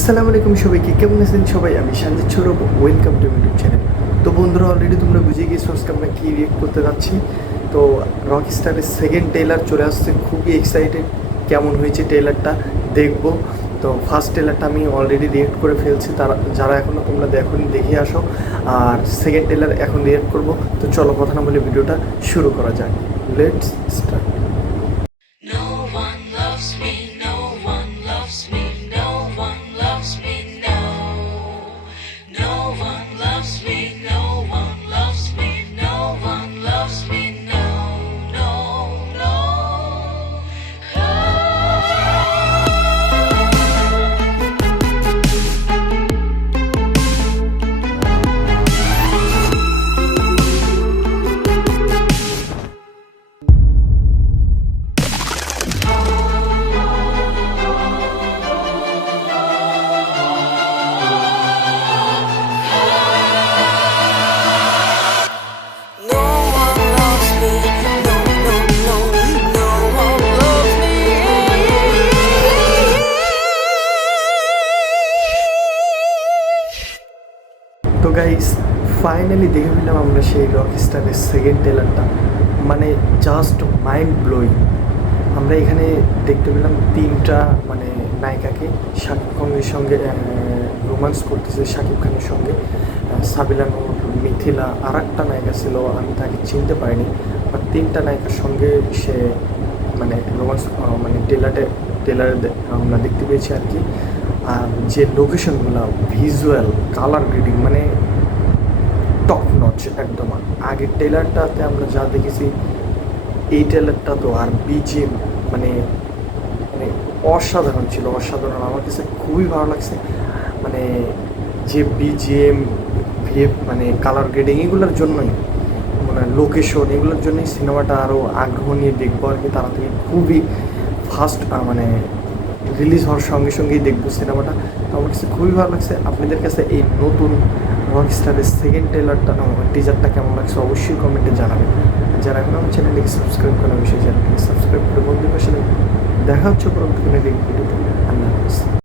আসসালামু আলাইকুম সবাইকে, কেমন আছেন সবাই? আমি Sanjit Sourav, welcome to YouTube channel. তো বন্ধুরা, অলরেডি তোমরা বুঝে গিয়েছো আজকে আমরা কী রিয়েক্ট করতে যাচ্ছি। তো রকস্টারের সেকেন্ড ট্রেলার চলে আসছে, খুবই এক্সাইটেড। কেমন হয়েছে ট্রেলারটা দেখবো। তো ফার্স্ট ট্রেলারটা আমি অলরেডি রিয়েক্ট করে ফেলছি, তারা যারা এখনও তোমরা দেখোনি দেখে আসো। আর সেকেন্ড ট্রেলার এখন রিয়েক্ট করবো। তো চলো কথা না বলে ভিডিওটা শুরু করা যাক। Let's start. No one loves me, no one loves me, no one loves me, no. No one loves me, no one loves me, no one loves me, no, no, no. No one loves me, no, no, no, no one loves me. তো guys, finally দেখে ফেললাম আমরা সেই রকস্টারের second ট্রেলারটা। মানে just mind blowing. আমরা এখানে দেখতে পেলাম তিনটা নায়িকাকে শাকিব খানের সঙ্গে রোমান্স করতেছে, শাকিব খানের সঙ্গে সাবিলা নূর, মিথিলা, আর একটা নায়িকা ছিল, আমি তাকে চিনতে পারিনি। বাট তিনটা নায়িকার সঙ্গে সে রোমান্স ট্রেলারে আমরা দেখতে পেয়েছি আর কি। আর যে লোকেশনগুলো, visual, colour grading top notch একদম। আগের ট্রেলারটাতে আমরা যা দেখেছি, এই ট্রেলারটা তো আর বিজিএম মানে মানে অসাধারণ ছিল, অসাধারণ। আমার কাছে খুবই ভালো লাগছে। যে বিজিএম, ভিএফ, কালার গ্রেডিং, এগুলোর জন্যই লোকেশন, এগুলোর জন্যই সিনেমাটা আরও আগ্রহ নিয়ে দেখবো আর কি। তাড়াতাড়ি খুবই ফাস্ট রিলিজ হওয়ার সঙ্গে সঙ্গেই দেখবো সিনেমাটা। তো আমার কাছে খুবই ভালো লাগছে। আপনাদের কাছে এই নতুন রকস্টারের সেকেন্ড ট্রেলারটা, টিজারটা কেমন লাগছে অবশ্যই কমেন্টে জানাবেন। যারা এখন আমার চ্যানেলটিকে সাবস্ক্রাইব করা, অবশ্যই চ্যানেলটিকে সাবস্ক্রাইব করে বন্ধুদের সাথে দেখা হচ্ছে পরবর্তী কোনো ভিডিওতে। আল্লাহ হাফেজ।